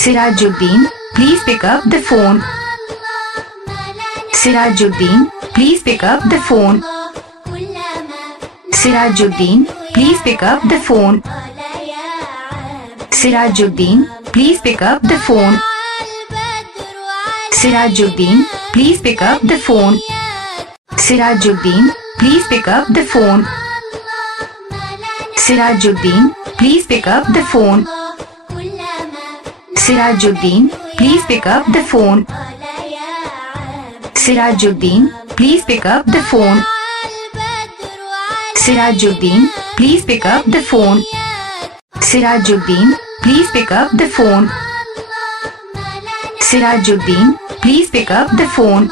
Sirajuddin, please pick up the phone. Sirajuddin, please pick up the phone. Sirajuddin, please pick up the phone. Sirajuddin, please pick up the phone. Sirajuddin, please pick up the phone. Sirajuddin, please pick up the phone. Sirajuddin, please pick up the phone. Sirajuddin, please pick up the phone. Sirajuddin, please pick up the phone. Sirajuddin, please pick up the phone. Sirajuddin, please pick up the phone. Sirajuddin, please pick up the phone.